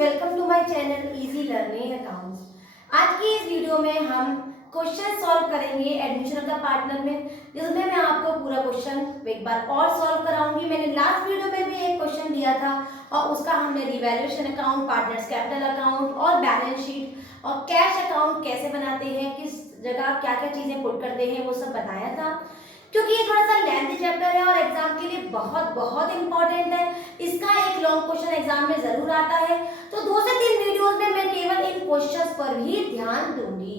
Welcome to my channel easy learning accounts. आज की इस वीडियो में हम क्वेश्चन सॉल्व करेंगे एडमिशन का पार्टनर में, जिसमें मैं आपको पूरा क्वेश्चन एक बार और सॉल्व कराऊंगी। मैंने लास्ट वीडियो में भी एक क्वेश्चन दिया था और उसका हमने revaluation account, partners capital account और बैलेंस शीट और कैश अकाउंट कैसे बनाते हैं, किस जगह क्या क्या चीजें पुट करते हैं, वो सब बताया था। क्योंकि ये थोड़ा सा लेंथी चैप्टर है और एग्जाम के लिए बहुत बहुत इंपॉर्टेंट है। इसका एक लॉन्ग क्वेश्चन एग्जाम में जरूर आता है, तो 2 से 3 वीडियोस में मैं केवल इन क्वेश्चंस पर भी ध्यान दूंगी।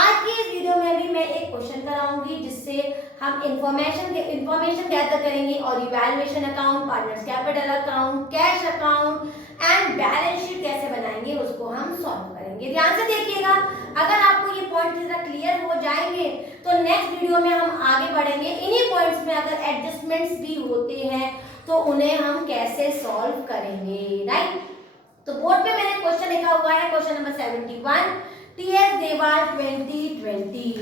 आज की इस वीडियो में भी मैं एक क्वेश्चन कराऊंगी जिससे हम इंफॉर्मेशन गैदर करेंगे और evaluation account, partners capital account, cash account and balance sheet कैसे बनाएंगे उसको हम सॉल्व करेंगे। ध्यान से देखिएगा, अगर आपको ये पॉइंट क्लियर हो जाएंगे तो नेक्स्ट वीडियो में हम आगे बढ़ेंगे। इन्हीं पॉइंट्स में अगर एडजस्टमेंट्स भी होते हैं तो उन्हें हम कैसे सॉल्व करेंगे, राइट। तो बोर्ड पे मैंने क्वेश्चन लिखा हुआ है, क्वेश्चन नंबर 71 टीएस देवाल 2020।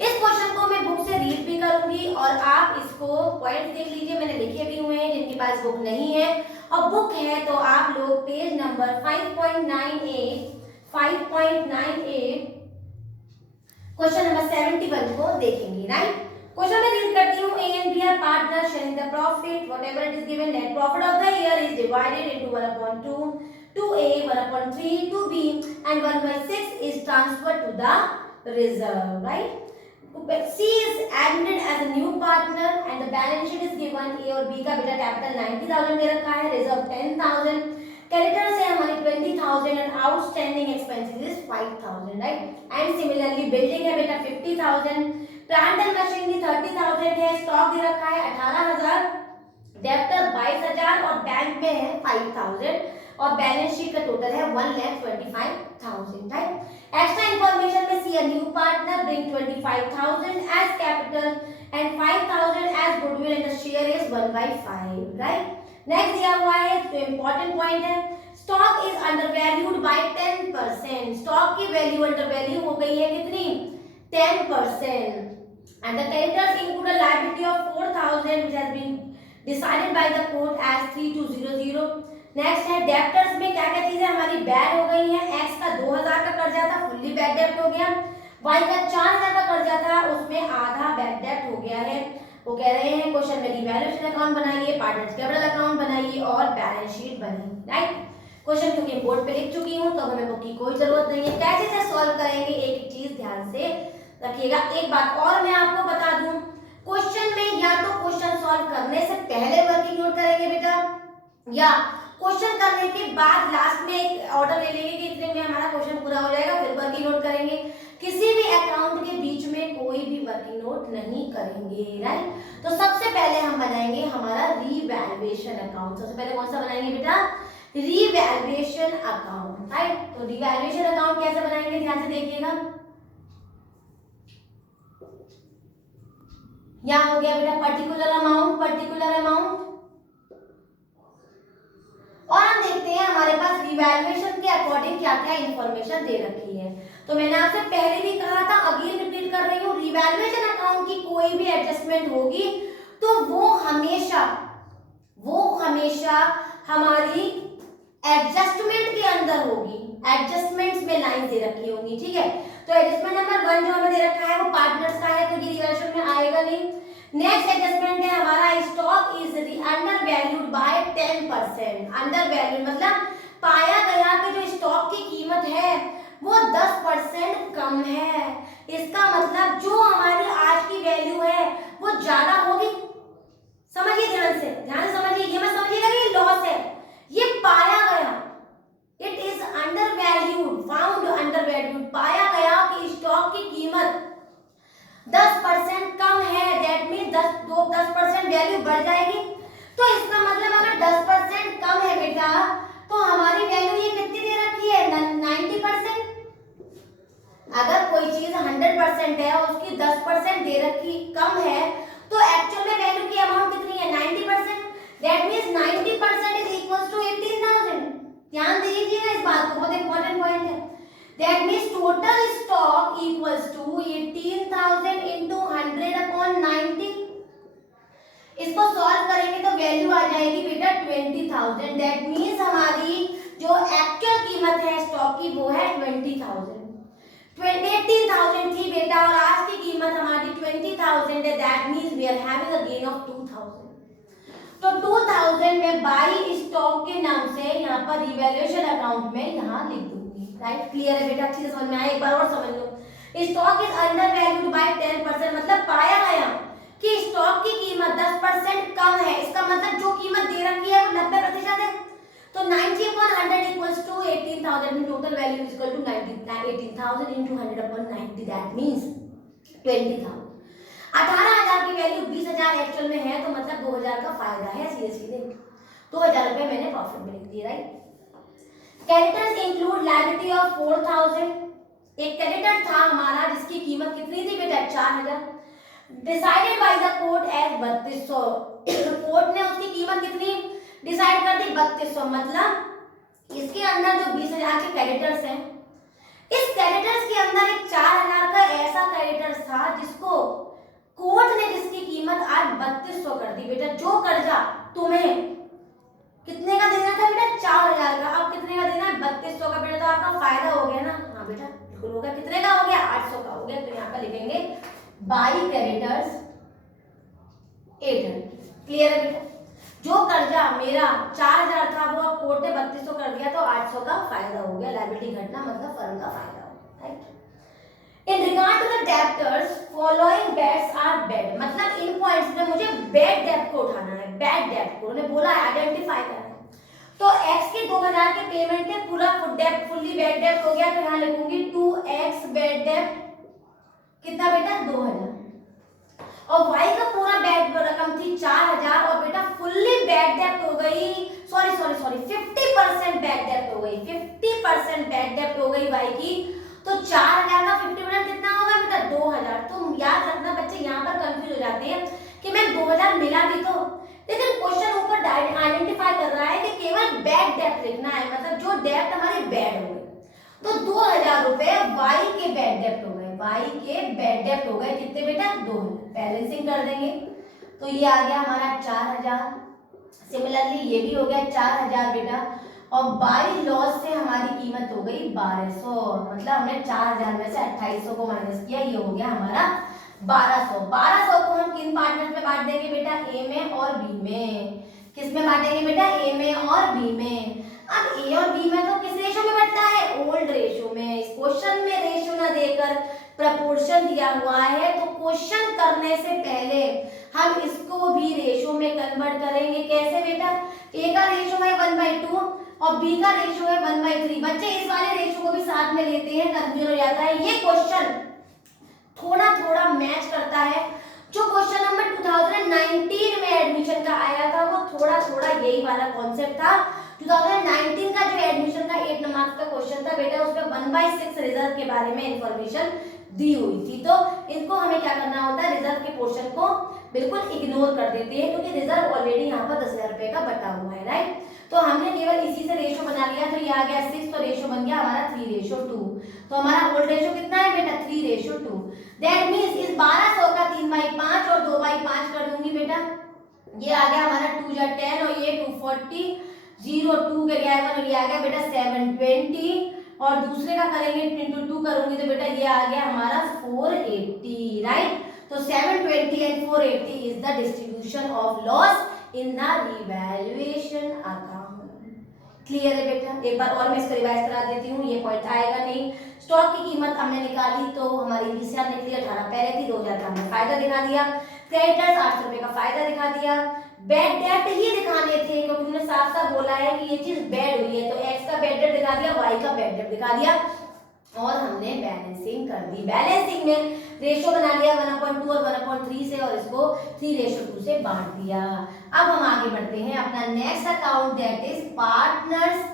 इस क्वेश्चन को मैं बुक से रीड भी करूंगी और आप इसको पॉइंट देख लीजिए, मैंने लिखे भी हुए हैं। जिनके पास बुक नहीं है और बुक है तो आप लोग पेज नंबर 5.98 क्वेश्चन नंबर 71 को देखेंगे, राइट। क्वेश्चन में रीड करती हूँ, A and B are partner sharing the profit whatever it is given, net profit of the year is divided into 1/2 to A, 1/3 to B and 1/6 is transferred to the reserve, right. C is admitted as a new partner and the balance sheet is given। A और B का बेटा capital 90,000 दे रखा है, reserve 10,000, creditors है हमारी 20,000 and outstanding expenses is 5,000, right. And similarly building है बेटा 50,000, plant and machinery 30,000 है, स्टॉक दे रखा है 18,000, डेब्टर 22,000 और बैंक में है 5,000 और बैलेंस शीट का टोटल है 1,25,000, राइट। एक्स्ट्रा इंफॉर्मेशन में C a new partner bring 25,000 as capital and 5,000 as goodwill and the share is 1/5, right. Next दिया हुआ है जो इंपॉर्टेंट पॉइंट है, stock is undervalued by 10%। Stock की वैल्यू अंडरवैल्यू हो गई है कितनी, 10%। And the creditors include a liability of 4,000 which has been decided by the court as 3200। Next है डेब्टर्स में क्या क्या चीजें हमारी बैड हो गई हैं। एक्स का 2,000 का कर्जा था, फुल्ली बैड डेब्ट हो गया। वाई का 4,000 का कर्जा था, उसमें आधा बैड डेब्ट हो गया है। वो कह रहे हैं क्वेश्चन में रिवैल्यूएशन अकाउंट बनाइए, पार्टनर्स कैपिटल अकाउंट बनाइए और बैलेंस शीट बनाइए, राइट। क्वेश्चन क्योंकि बोर्ड पे लिख चुकी हूं तो हमें बुक की कोई जरूरत नहीं है। कैसे से सॉल्व करेंगे एक चीज ध्यान से रखिएगा। एक बात और मैं आपको बता दूं, क्वेश्चन में या तो क्वेश्चन सॉल्व करने से पहले वर्किंग नोट करेंगे बेटा, या क्वेश्चन करने के बाद लास्ट में एक ऑर्डर ले लेंगे कि इतने में हमारा क्वेश्चन पूरा हो जाएगा, फिर वर्किंग नोट करेंगे। किसी भी अकाउंट के बीच में कोई भी वर्किंग नोट नहीं करेंगे, राइट। तो सबसे पहले हम बनाएंगे हमारा रिवैल्यूएशन अकाउंट। सबसे पहले कौन सा बनाएंगे बेटा, रिवैल्यूएशन अकाउंट, राइट। तो रिवैल्यूएशन अकाउंट कैसे बनाएंगे ध्यान से देखिएगा। यहाँ हो गया बेटा पर्टिकुलर अमाउंट और हम देखते हैं हमारे पास रिवैल्यूएशन के अकॉर्डिंग क्या क्या इंफॉर्मेशन दे रखी है। तो मैंने आपसे पहले भी कहा था, अगेन रिपीट कर रही हूँ, रिवैल्यूएशन अकाउंट की कोई भी एडजस्टमेंट होगी तो वो हमेशा हमारी एडजस्टमेंट के अंदर होगी। एडजस्टमेंट्स में लाइन दे रखी होंगी, ठीक है। तो एडजस्टमेंट नंबर 1 जो हमें दे रखा है वो पार्टनर्स का है, तो ये रिवैल्यूएशन में आएगा नहीं। नेक्स्ट एडजस्टमेंट है हमारा stock is under valued by 10%। Under valued मतलब पाया गया कि जो स्टॉक की कीमत है वो 10% कम है। इसका मतलब जो हमारी आज की वैल्यू है वो ज्यादा होगी। समझिए ध्यान से समझिए, ये मत समझिएगा कि लॉस है, ये पाया गया, it is under valued, found under valued, पाया गया कि स्टॉक की कीमत 10% कम है, दैट मीन 10% वैल्यू बढ़ जाएगी। तो इसका मतलब अगर 10% कम है बेटा तो हमारी वैल्यू ये कितनी दे रखी है, 90%। अगर कोई चीज 100% है और उसकी 10% दे रखी कम है तो एक्चुअल में वैल्यू की अमाउंट कितनी है, 90%। That means 90% is equals to 18,000। ध्यान दीजिएगा इस बात को, बहुत इंपॉर्टेंट पॉइंट है। That means total stock equals to 18,000 into 100/90। इसको सॉल्व करेंगे तो वैल्यू आ जाएगी बेटा 20,000। That means हमारी जो एक्चुअल स्टॉक की वो है 20,000। 18,000 थी बेटा और आज की कीमत हमारी 20,000 है, that means we are having a gain of 2,000। तो 2000 में बाई स्टॉक के नाम से यहाँ पर रिवैल्यूएशन अकाउंट में यहाँ लिख दूंगी, राइट। क्लियर है बेटा, अच्छी से समझ में आया, एक बार और समझ लो। Stock is under valued by 10%, मतलब पाया गया कि स्टॉक की कीमत 10% कम है, इसका मतलब जो कीमत दे रखी है वो 90% है। तो 90/100 इक्वल्स टू 18,000 में total value is equal to 18,000 into 100/90, that means 20,000। 18,000 की वैल्यू 20,000 एक्चुअल में है, तो मतलब 2,000 का फायदा है, सीधे 2,000 रुपए मैंने प्रॉफिट में लिख दिए, right. Creditors include liability of 4,000। एक क्रेडिटर था हमारा जिसकी कीमत कितनी थी बेटा, 4,000, decided by the court as 3200। Court ने उसकी कीमत कितनी डिसाइड कर दी, 3200, मतलब इसके अंदर जो 20,000 के क्रेडिटर्स हैं, इस क्रेडिटर्स के अंदर एक 4,000 का ऐसा क्रेडिटर्स था जिसको कोर्ट ने जिसकी कीमत आज 3200 कर दी। बेटा जो कर्जा तुम्हें कितने का देना था बेटा, 4,000 का, अब कितने का देना है, 3200 का। बेटा तो आपका फायदा हो गया ना, हाँ बेटा बिल्कुल हो गया। कितने का हो गया, 800 का हो गया। तो यहाँ पर लिखेंगे बाई क्रेडिटर्स 800। क्लियर है बेटा, जो कर्जा मेरा 4,000 था वो अब कोर्ट ने 3200 कर दिया, तो 800 का फायदा हो गया। लायबिलिटी घटना मतलब फर्म का फायदा हो, right. In regard to the debtors, following debts are bad, मतलब इन पॉइंट्स में मुझे बैड डेब्ट को उठाना है, बैड डेब्ट को उन्होंने बोला है आइडेंटिफाई करना है। तो x के 2,000 के पेमेंट के पूरा डेब्ट फुल्ली बैड डेब्ट हो गया, तो यहाँ लिखूंगी 2x बैड डेब्ट कितना बेटा, 2,000, और y का पूरा बैड रकम थी 4,000, और बेटा फुल्ली बैड डेब्ट हो गई, सॉरी 50% बैड डेब्ट हो गई, 50% बैड डेब्ट हो गई y की। तो 4,000 का 50% कितना होगा बेटा, 2,000। तो याद रखना बच्चे, यहाँ पर कंफ्यूज हो जाते हैं कि मैम 2,000 मिला भी तो, लेकिन क्वेश्चन ऊपर आइडेंटिफाई कर रहा है कि केवल बैड डेब्ट लिखना है, मतलब जो डेब्ट हमारे बैड हो गए। तो 2,000 रुपए वाई के बैड डेब्ट हो गए, वाई के बैड डेब्ट हो गए कितने बेटा, 2,000। बैलेंसिंग कर देंगे तो ये आ गया हमारा 4,000, सिमिलरली ये भी हो गया 4,000 बेटा, और बाई लॉस से हमारी कीमत हो गई 1,200, मतलब हमने 4,000 में से 2,800 को माइनस किया, ये हो गया हमारा 1,200। 1,200 को हम किन पार्टनर्स में बांट देंगे बेटा, ए में और बी में। किस में बांटेंगे बेटा, ए में और बी में। अब ए और बी में तो किस रेशो में बढ़ता है, ओल्ड रेशो में। इस क्वेश्चन में रेशो ना देकर प्रपोर्शन दिया हुआ है, तो क्वेश्चन करने से पहले हम इसको भी रेशो में कन्वर्ट करेंगे। कैसे बेटा, ए का रेशो है 1/2 और बी का रेशो है 1/3। बच्चे इस वाले रेशो को भी साथ में लेते हैं, कंफ्यूजन हो जाता है। ये क्वेश्चन थोड़ा थोड़ा मैच करता है जो क्वेश्चन नंबर 2019 में एडमिशन का आया था, वो थोड़ा थोड़ा यही वाला कॉन्सेप्ट था। 2019 का जो एडमिशन का 8 मार्क्स का क्वेश्चन था बेटा, उसमें 1/6 रिजर्व के बारे में इंफॉर्मेशन दी हुई थी। तो इनको हमें क्या करना होता है, रिजर्व के पोर्शन को बिल्कुल इग्नोर कर देते हैं, क्योंकि रिजर्व ऑलरेडी यहाँ पर 10,000 रुपए का बटा हुआ है, राइट। तो हमने केवल इसी से रेशो बना लिया, तो ये आ गया 6, तो रेशो बन गया हमारा 3:2। तो हमारा ओल्ड रेशो कितना है बेटा, 3:2। दैट मींस इस 1,200 का 3/5 और 2/5 कर दूंगी बेटा, ये आ गया हमारा 2 × 10 और ये 240, 0 2 के 11 और ये आ गया बेटा 720, और दूसरे का करेंगे इंटू 2 करूंगी तो बेटा ये आ गया हमारा 480, राइट। तो 720 and 480 is the distribution of loss in the revaluation account. Clear है बेटा, एक बार और मैं इसको रिवाइज करा देती हूँ, ये पॉइंट आएगा नहीं। स्टॉक की कीमत हमने निकाली तो हमारी 20,000 निकली, 18 पहले थी, 2,000 का हमने फायदा दिखा दिया। क्रेडिटर्स 800 रुपए का फायदा दिखा दिया। बैड डेब्ट ही दिखाने थे क्योंकि उन्होंने साफ साफ बोला है कि ये चीज बैड हुई है, तो एक्स का बैड डेब्ट दिखा दिया, वाई का बैड डेब्ट दिखा दिया, और हमने बैलेंसिंग कर दी। बैलेंसिंग में रेशो बना लिया 1/2 और 1/3 से, और इसको 3:2 से बांट दिया। अब हम आगे बढ़ते हैं अपना next account, that is partners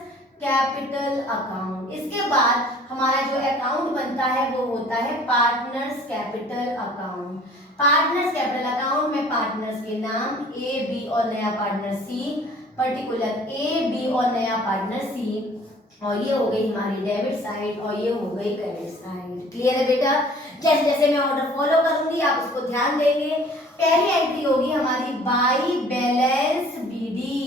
capital account. इसके बाद हमारा जो अकाउंट बनता है वो होता है partners capital account. Partners capital account में पार्टनर्स के नाम ए, बी और नया पार्टनर सी, पर्टिकुलर ए, बी और नया पार्टनर सी, और ये हो गई हमारी डेबिट साइड और ये हो गई क्रेडिट साइड। क्लियर है बेटा, जैसे जैसे मैं ऑर्डर फॉलो करूंगी आप उसको ध्यान देंगे। पहली एंट्री होगी हमारी बाई बैलेंस बीडी,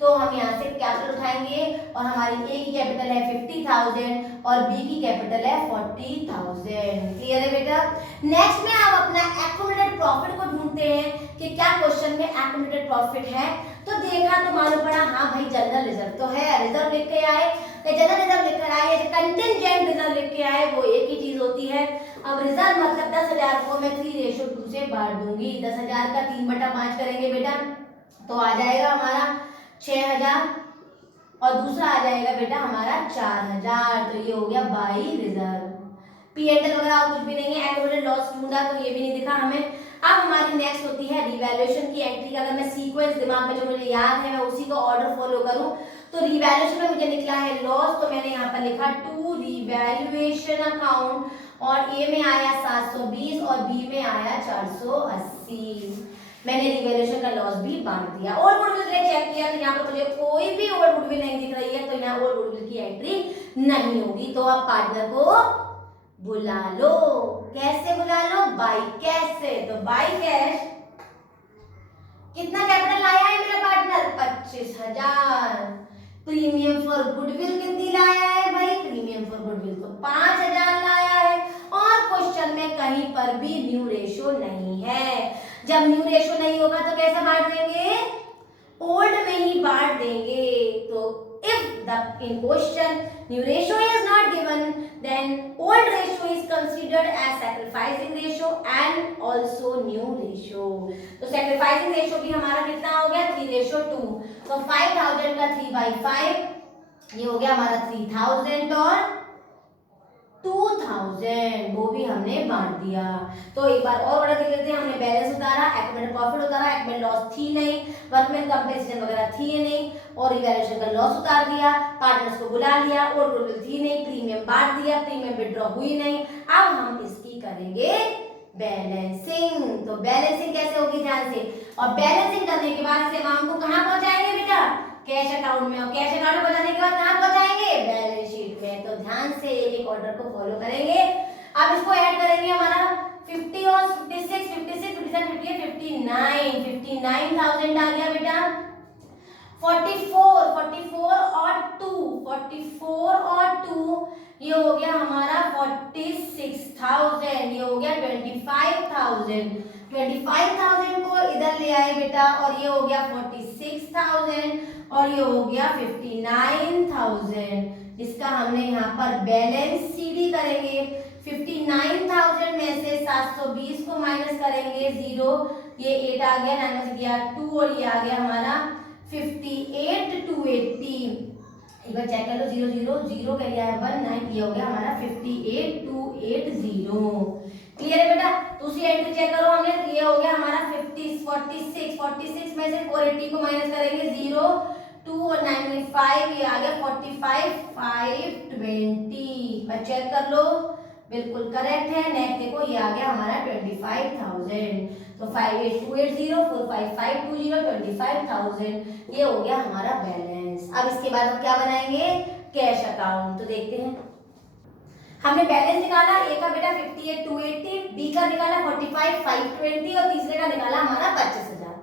तो हम यहाँ से कैपिटल उठाएंगे और हमारी ए की कैपिटल है 50,000 और बी की कैपिटल है 40,000। क्लियर है बेटा। नेक्स्ट में आप अपना एक्यूमुलेटेड प्रॉफिट को ढूंढते हैं कि क्या क्वेश्चन में एक्यूमुलेटेड प्रॉफिट है। तो देखा तो मालूम पड़ा हाँ भाई जनरल रिजर्व तो है, रिजर्व लिख के आए, जनरल रिजर्व लिख कर आए, कंटिंजेंट रिजर्व लिख के आए, वो एक ही चीज होती है। अब रिजर्व मतलब 10,000 को मैं 3:2 से बांट दूंगी। 10,000 का 3/5 करेंगे बेटा तो आ जाएगा हमारा 6,000 और दूसरा आ जाएगा बेटा हमारा 4,000। तो ये हो गया बाई रिजर्व। पी&एल वगैरह कुछ भी नहीं है, एक्यूमुलेटेड लॉस ढूंढा तो ये भी नहीं दिखा हमें। अब हमारी नेक्स्ट होती है रिवैल्यूएशन की एंट्री। अगर मैं सीक्वेंस दिमाग में जो मुझे याद है मैं उसी का ऑर्डर फॉलो करूं तो रिवैल्यूएशन में मुझे निकला है लॉस, तो मैंने यहाँ पर लिखा टू रिवैल्यूएशन अकाउंट और ए में आया 720 और बी में आया 480। मैंने रिवैल्यूएशन का लॉस भी बांट दिया। ओल्ड गुडविल के लिए चेक किया तो यहाँ पर मुझे कोई भी ओल्ड गुडविल नहीं दिख रही है, तो यहाँ ओल्ड गुडविल की एंट्री नहीं होगी। तो आप पार्टनर को बुला लो। कैसे बुला लो? बाई कैश से। तो बाई कैश कितना कैपिटल लाया है मेरा पार्टनर? 25,000। प्रीमियम फॉर गुडविल कितनी लाया है भाई? प्रीमियम फॉर गुडविल तो 5,000 लाया है और क्वेश्चन में कहीं पर भी न्यू रेशो नहीं है। जब न्यू रेशो नहीं होगा तो कैसे बांट देंगे? ओल्ड में ही बांट देंगे। तो if the in question new ratio is not given then old ratio is considered as sacrificing ratio and also new ratio। तो sacrificing ratio भी हमारा कितना हो गया? 3:2। तो 5,000 का 3/5 ये हो गया हमारा 3,000 और 2,000 वो भी हमने बांट दिया। तो एक बार और बड़ा देख लेते हैं। हमने बैलेंस उतारा, एक्यूमुलेटेड प्रॉफिट उतारा, एक्यूमुलेटेड लॉस थी नहीं, वर्कमैन कंपनसेशन वगैरह थी नहीं और रिवैल्यूएशन का लॉस उतार दिया, पार्टनर्स को बुला लिया, ओल्ड गुडविल थी नहीं, प्रीमियम बांट दिया, प्रीमियम विड्रॉ हुई नहीं। अब हम इसकी करेंगे बैलेंसिंग। तो बैलेंसिंग कैसे होगी ध्यान से, और बैलेंसिंग करने के बाद इस अमाउंट को कहां पहुंचाएंगे बेटा? कैश अकाउंट में, और कैश अकाउंट में पहुंचाने के बाद कहां पहुंचाएंगे? बैलेंस शीट में। तो ध्यान से एक ऑर्डर को फॉलो करेंगे। अब इसको ऐड करेंगे हमारा 50 और 56, 56, 57, 58, 59, 59,000 आ गया बेटा। 44, 44 और 2, 44 और 2 ये हो गया हमारा 46,000। ये हो गया 25,000। 25,000 को इधर ले आए बेटा और ये हो गया 46,000 और ये हो गया 59,000। इसका हमने यहाँ पर बैलेंस सीडी करेंगे। 59,000 में से 720 को माइनस करेंगे 0, ये 8 आ गया, 9 से गया 2 और ये आ गया हमारा 58,280। एक बार चेक कर लो, 0 0 0 कर लिया है 1 9, ये हो गया हमारा 58,280। क्लियर है बेटा। दूसरी एंट्री चेक करो हमने, ये हो गया हमारा 46 में से 480 को माइनस करेंगे 0 2 और 9 में 5, ये आ गया 45,520। पर चेक कर लो बिल्कुल करेक्ट है। नेक्स्ट देखो ये आ गया हमारा 25,000। तो 58,280 45520 25,000 ये हो गया हमारा बैलेंस। अब इसके बाद हम क्या बनाएंगे? Cash account. तो देखते हैं, हमने बैलेंस निकाला, ए का बेटा 58,280, बी का निकाला 45,520 और तीसरे का निकाला हमारा 25,000।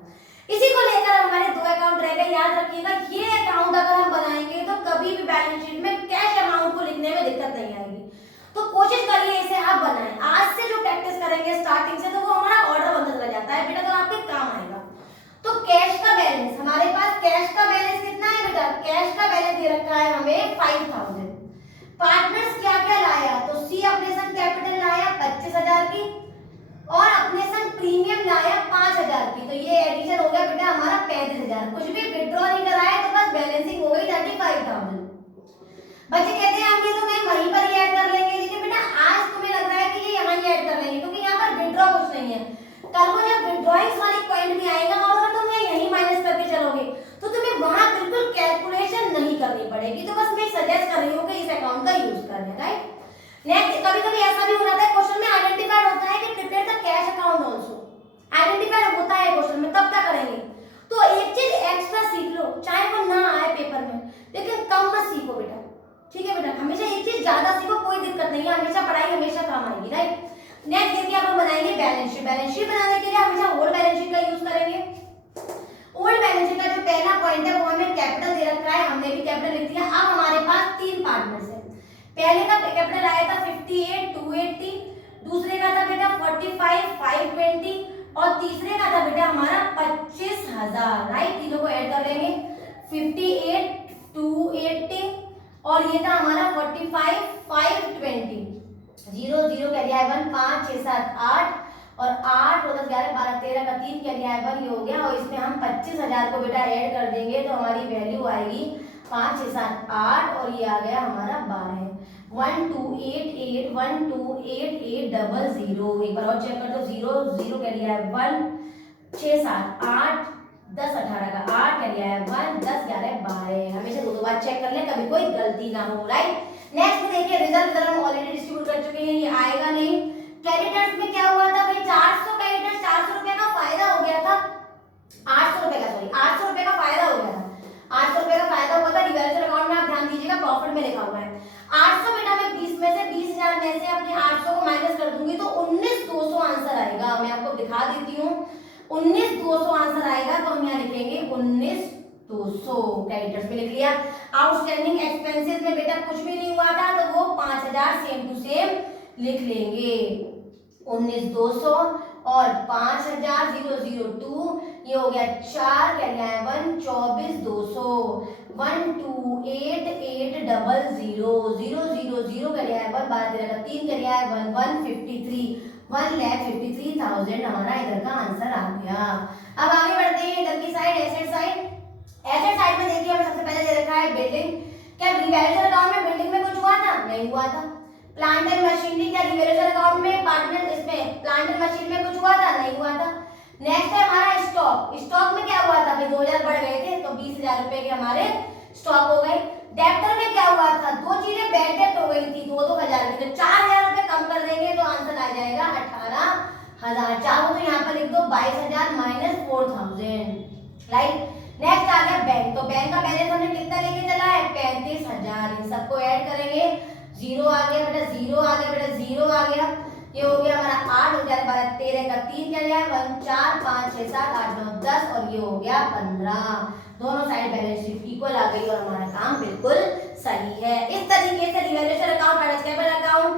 इसी को लेकर हमारे दो अकाउंट रह गए। याद रखिएगा ये अकाउंट अगर हम बनाएंगे तो कभी भी बैलेंस शीट में कैश अमाउंट को लिखने में दिक्कत नहीं आएगी। तो कोशिश करिए इसे आप बनाएं। आज से जो प्रैक्टिस करेंगे स्टार्टिंग से तो वो हमारा ऑर्डर बनता चला जाता है बेटा, तो आपके काम आएगा। तो कैश का बैलेंस, हमारे पास कैश का बैलेंस कितना है बेटा? कैश का बैलेंस दे रखा है हमें 5,000। पार्टनर्स क्या क्या लाया? तो सी अपनेशन कैपिटल लाया 25,000 की और अपनेशन प्रीमियम लाया 5,000 की। तो ये एडिशन हो गया बेटा हमारा 35,000। कुछ भी विड्रॉ नहीं कराया तो बस बैलेंसिंग हो गई 35,000। बच्चे कहते हैं हम ये तो मैं वहीं पर ही ऐड कर लेंगे, लेकिन बेटा आज तुम्हें लग रहा है कि ये यहाँ ही ऐड कर लेंगे क्योंकि यहाँ पर विड्रॉ कुछ नहीं है। कल को जब विड्रॉइंग्स वाली पॉइंट भी आएगा और अगर तुम यहीं माइनस करके चलोगे तो तुम्हें वहां बिल्कुल कैलकुलेशन नहीं करनी पड़ेगी। तो बस मैं सजेस्ट कर रही हूँ कि इस अकाउंट का यूज करना, राइट। नेक्स्ट, कभी-कभी ऐसा भी हो जाता है क्वेश्चन में आइडेंटिफाइड होता है कि prepare the cash account also. Identified होता है क्वेश्चन में, तब क्या करेंगे? तो एक चीज एक्स्ट्रा सीख लो, चाहे वो ना आए पेपर में, लेकिन कम मत सीखो बेटा, ठीक है बेटा। हमेशा एक चीज ज्यादा सीखो, कोई दिक्कत नहीं है, हमेशा पढ़ाई हमेशा काम आएगी, राइट। नेक्स्ट देखिए, अब हम बनाएंगे बैलेंस शीट। बैलेंस शीट बनाने के लिए हमेशा होल बैलेंस शीट का यूज करेंगे। ओल्ड बैलेंस शीट का जो पहला पॉइंट है वो हमें कैपिटल दे रखा है, हमने भी कैपिटल लिख दिया। अब हमारे पास तीन पार्टनर्स हैं। पहले का कैपिटल आया था 58 280, दूसरे का था बेटा 45 520 और तीसरे का था बेटा हमारा 25,000, राइट। तीनों को ऐड कर लेंगे, 58 280 और ये था हमारा 45 520। 0 0 कह दिया है 1, 5 6 7 8 और 8 और 10 11 12 13 का 3 कह दिया है 1, ये हो गया। और इसमें हम 25,000 को बेटा ऐड कर देंगे तो हमारी वैल्यू आएगी 5 6 7 8 और ये आ गया हमारा 12। 1288 128800। एक बार और चेक कर दो, 0 0 कह दिया है 1 6 7 8 10 18 का 8 कह दिया है 1 10 11 12। हमेशा दो बार चेक कर ले, कभी कोई गलती ना हो, राइट। नेक्स्ट देखिए रिजल्ट हम ऑलरेडी डिस्ट्रीब्यूट कर चुके हैं, ये आएगा नहीं। क्रेडिटर्स में क्या हुआ था भाई, 400 क्रेडिटर्स 400 रुपए का फायदा हो गया था, 800 रुपए का, सॉरी 800 रुपए का फायदा हो गया था, 800 रुपए का फायदा हुआ था। रिवैल्यूएशन अकाउंट में आप ध्यान दीजिएगा, प्रॉफिट में लिखा हुआ है 800 बेटा। मैं 20 में से 20,000 में से अपने 800 को माइनस कर दूंगी तो 19,200 आंसर आएगा। मैं आपको दिखा देती हूँ, 19,200 आंसर आएगा। तो हम यहाँ लिखेंगे 19,200, क्रेडिटर्स में लिख लिया। आउटस्टैंडिंग एक्सपेंसेस में बेटा कुछ भी नहीं हुआ था तो वो 5,000 सेम टू सेम लिख लेंगे। 19,200 और 5,000 002, ये हो गया 4 कह गया है 1 24,200। 128800 000 कह गया है 1 12 13 का 3 कह गया है 1 153 1,53,000 हमारा इधर का आंसर आ गया। अब आगे बढ़ते हैं इधर की side, asset side. Asset side में देखिए हमें सबसे पहले दे रखा है बिल्डिंग। क्या रिवैल्यूएशन अकाउंट में बिल्डिंग में कुछ हुआ था? नहीं हुआ था। प्लांट एंड मशीनरी, क्या रिवैल्यूएशन अकाउंट में पार्टनर इसमें प्लांट एंड मशीन में कुछ हुआ था? नहीं हुआ था। नेक्स्ट है हमारा स्टॉक। स्टॉक में क्या हुआ था भाई, 2,000 बढ़ गए थे तो 20,000 रुपए के हमारे स्टॉक हो गए। डेब्टर में क्या हुआ था, दो चीजें बैड डेब्ट हो गई थी 2,000 की, तो 4,000 रुपए कम कर देंगे तो आंसर आ जाएगा 18,000। चाहो तो यहाँ पर लिख दो 22,000 माइनस 4,000, राइट। नेक्स्ट आ गया बैंक। तो बैंक का बैलेंस हमने कितना लेके चला है, 35,000। इन सबको ऐड करेंगे, 0 आ गया बेटा, 0 आ गया बेटा, 0 आ गया। ये हो गया हमारा 8 हो गया 12 13 का 3 चल गया 1 4 5 6 7 8 9 10 और ये हो गया 15। दोनों साइड बैलेंस शीट इक्वल आ गई और हमारा काम बिल्कुल सही है। इस तरीके से revaluation account, capital account,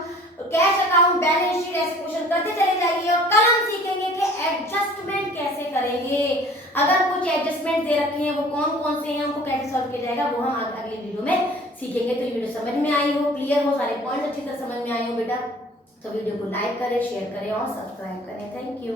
cash account, balance sheet ऐसे क्वेश्चन करते चले जाइए और कल हम सीखेंगे कि एडजस्टमेंट कैसे करेंगे। अगर कुछ एडजस्टमेंट दे रखे हैं वो कौन कौन से हैं, उनको कैसे सॉल्व किया जाएगा वो हम अगले वीडियो में सीखेंगे। तो ये वीडियो समझ में आई हो, क्लियर हो, सारे पॉइंट्स अच्छी तरह समझ में आए हो बेटा, तो वीडियो को लाइक करें, शेयर करें और सब्सक्राइब करें। Thank you.